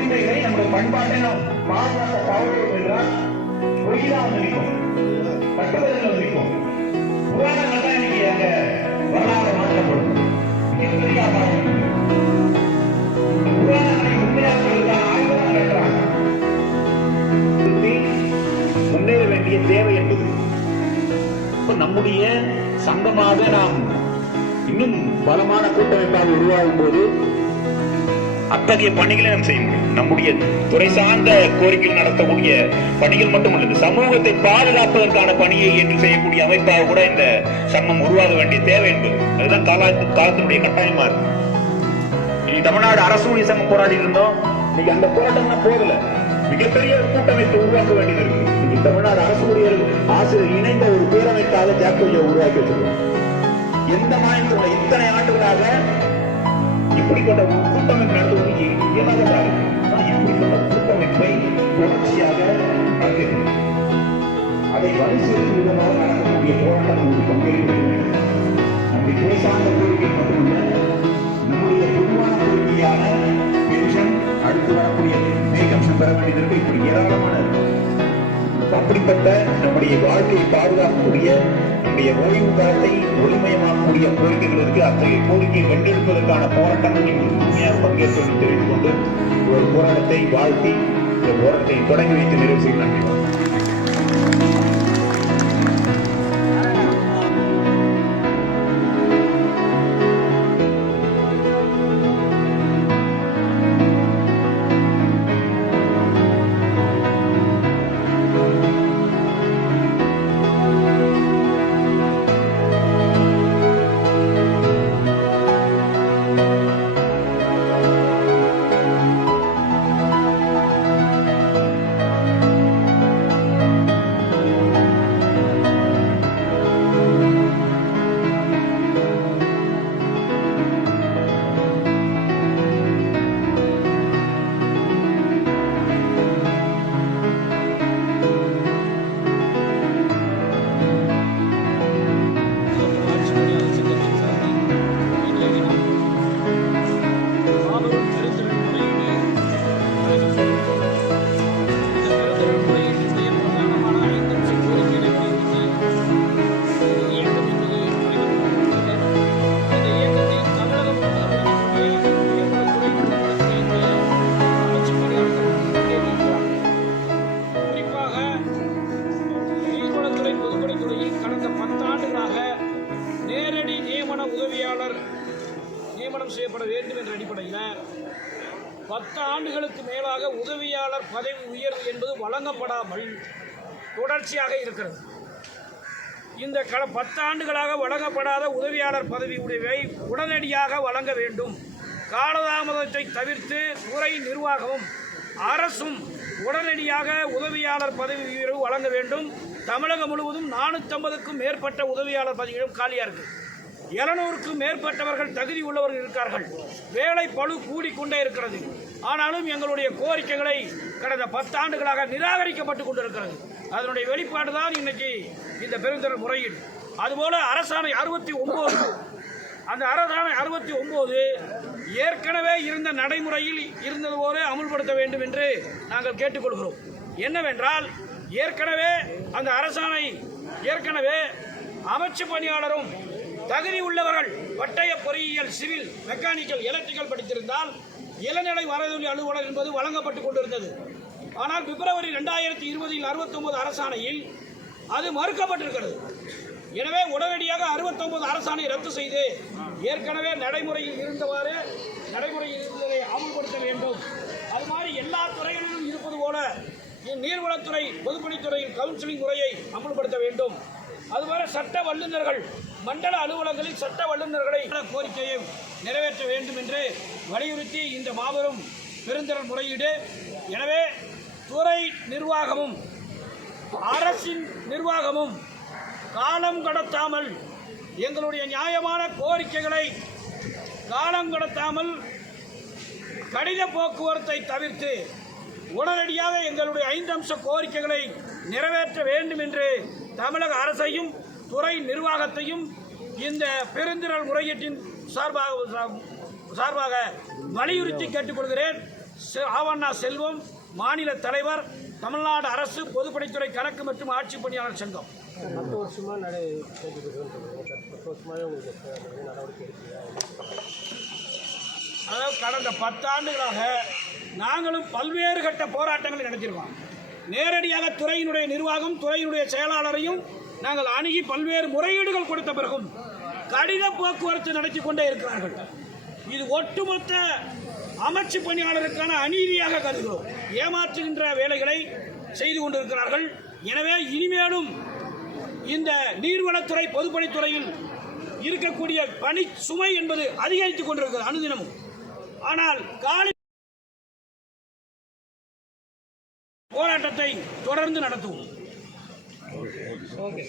உரிமைகளை நம்முடைய பண்பாட்டை நாம் பாதுகாக்க தவறுகிறோம் என்றால் பொய்தான் வந்து நிற்கும் கட்டுதல் வந்து நிற்கும் புராணங்கள் தான் இன்னைக்கு அங்க வரலாறு மாற்றப்படும். மிகப்பெரிய புராணங்களை நடக்கிறாங்க. முன்னேற வேண்டிய தேவை என்பது. நம்முடைய சங்கமாக நாம் இன்னும் பலமான கூட்டமைப்பாக உருவாகும் போது அத்தகைய பணிகளை நாம் செய்ய முடியும். நம்முடைய துறை சார்ந்த கோரிக்கை நடத்தக்கூடிய பணிகள் மட்டுமல்ல சமூகத்தை பாதுகாப்பதற்கான பணியை ஏற்று செய்யக்கூடிய அமைப்பாக கூட இந்த சங்கம் உருவாக வேண்டிய தேவை என்பது. அதுதான் காலா காலத்தினுடைய கட்டாயமா இருக்கு. இன்னைக்கு தமிழ்நாடு அரசு ஊழியர் சங்கம் போராடி இருந்தோம். இன்னைக்கு அந்த போராட்டம் போகல. மிகப்பெரிய ஒரு கூட்டமைப்பை உருவாக்க வேண்டியது இருக்கு. இன்னைக்கு தமிழ்நாடு அரசு ஊழியர் ஆசிரியர் இணைந்த ஒரு பேரமைப்பாக ஜாக்கோஜா உருவாக்கி வச்சிருக்கோம் எந்த மாநிலத்தில் இத்தனை ஆண்டுகளாக இப்படிப்பட்ட ஒரு கூட்டமைப்பு நடத்துவதற்கு இயலாததாக ஆனால் இப்படிப்பட்ட கூட்டமைப்பை தொடர்ச்சியாக நடத்துகிறது அதை வலு விதமாக நடக்கக்கூடிய போராட்டம் ஒரு பங்கேற்க நம்முடைய துறை சார்ந்த கோரிக்கை மட்டுமல்ல நம்முடைய பொதுவான கோரிக்கையான பென்ஷன் அடுத்து வரக்கூடிய மேகம்சம் பெற வேண்டியதற்கு இப்படி ஏராளமான அப்படிப்பட்ட நம்முடைய வாழ்க்கையை பாதுகாக்கக்கூடிய நம்முடைய ஓய்வு காலத்தை ஒளிமயமாக்கக்கூடிய கோரிக்கைகள் இருக்கு. அத்தகைய கோரிக்கையை வென்றெடுப்பதற்கான போராட்டங்களில் முழுமையாக பங்கேற்க தெரிந்து கொண்டு ஒரு போராட்டத்தை வாழ்த்தி இந்த போராட்டத்தை தொடங்கி வைத்து நிறைவு செய்ய நன்றி. நியமனம் செய்யப்பட வேண்டும் என்ற அடிப்படையில் பத்து ஆண்டுகளுக்கு மேலாக உதவியாளர் பதவி உயர்வு என்பது வழங்கப்படாமல் தொடர்ச்சியாக இருக்கிறது. இந்த கட பத்தாண்டுகளாக வழங்கப்படாத உதவியாளர் பதவி உயர்வை உடனடியாக வழங்க வேண்டும். காலதாமதத்தை தவிர்த்து துறை நிர்வாகமும் அரசும் உடனடியாக உதவியாளர் பதவி உயர்வு வழங்க வேண்டும். தமிழகம் முழுவதும் நானூற்றம்பதுக்கும் மேற்பட்ட உதவியாளர் பதவிகளும் காலியாக இருக்குது எழுநூறுக்கும் மேற்பட்டவர்கள் தகுதி உள்ளவர்கள் இருக்கார்கள். வேலை பழு கூடிக்கொண்டே இருக்கிறது. ஆனாலும் எங்களுடைய கோரிக்கைகளை கடந்த பத்தாண்டுகளாக நிராகரிக்கப்பட்டு கொண்டிருக்கிறது. அதனுடைய வெளிப்பாடு தான் இன்னைக்கு இந்த பெருந்தொடர் முறையீடு அதுபோல அரசாணை அறுபத்தி ஒன்பது அந்த அரசாணை அறுபத்தி ஒன்பது ஏற்கனவே இருந்த நடைமுறையில் இருந்தது போல அமுல்படுத்த வேண்டும் என்று நாங்கள் கேட்டுக்கொள்கிறோம். என்னவென்றால் ஏற்கனவே அந்த அரசாணை ஏற்கனவே அமைச்சு பணியாளரும் தகுதி உள்ளவர்கள் பட்டய பொறியியல் சிவில் மெக்கானிக்கல் எலக்ட்ரிக்கல் படித்திருந்தால் இளநிலை வரதொலி அலுவலர் என்பது வழங்கப்பட்டு கொண்டிருந்தது. ஆனால் பிப்ரவரி ரெண்டாயிரத்தி இருபதில் அறுபத்தொன்பது அரசாணையில் அது மறுக்கப்பட்டிருக்கிறது. எனவே உடனடியாக அறுபத்தொன்பது அரசாணை ரத்து செய்து ஏற்கனவே நடைமுறையில் இருந்தவாறு நடைமுறையில் இருந்ததை அமல்படுத்த வேண்டும். அது மாதிரி எல்லா துறைகளிலும் இருப்பது போல நீர்வளத்துறை பொதுப்பணித்துறையின் கவுன்சிலிங் முறையை அமல்படுத்த வேண்டும். அதுபோல சட்ட வல்லுநர்கள் மண்டல அலுவலகங்களில் சட்ட வல்லுநர்களை கோரிக்கையை நிறைவேற்ற வேண்டும் என்று வலியுறுத்தி இந்த மாபெரும் பெருந்திறன் முறையீடு. எனவே துறை நிர்வாகமும் அரசின் நிர்வாகமும் காலம் கடத்தாமல் எங்களுடைய நியாயமான கோரிக்கைகளை காலம் கடத்தாமல் கடித போக்குவரத்தை தவிர்த்து உடனடியாக எங்களுடைய ஐந்து அம்ச கோரிக்கைகளை நிறைவேற்ற வேண்டும் என்று தமிழக அரசையும் துறை நிர்வாகத்தையும் இந்த பெருந்திரள் முறையீட்டின் சார்பாக சார்பாக வலியுறுத்தி கேட்டுக்கொள்கிறேன். ஆவண்ணா செல்வம் மாநில தலைவர் தமிழ்நாடு அரசு பொதுப்பணித்துறை கணக்கு மற்றும் ஆட்சி பணியாளர் சங்கம். பத்து வருஷமா நடை பத்து வருஷமாவே உங்களுக்கு இந்த நடவடிக்கை அதாவது கடந்த பத்தாண்டுகளாக நாங்களும் பல்வேறு கட்ட போராட்டங்களை நடத்தியிருக்கோம் நேரடியாக துறையினுடைய நிர்வாகம் துறையினுடைய செயலாளரையும் நாங்கள் அணுகி பல்வேறு முறையீடுகள் கொடுத்த பிறகும் கடித போக்குவரத்து நடத்தி கொண்டே இருக்கிறார்கள். இது ஒட்டுமொத்த அமைச்சு பணியாளருக்கான அநீதியாக கருதுகிறோம். ஏமாற்றுகின்ற வேலைகளை செய்து கொண்டிருக்கிறார்கள். எனவே இனிமேலும் இந்த நீர்வளத்துறை பொதுப்பணித்துறையில் இருக்கக்கூடிய பணி சுமை என்பது அதிகரித்துக் கொண்டிருக்கிறது அனுதினமும். ஆனால் காலி போராட்டத்தை தொடர்ந்து நடத்துவோம். ஓகே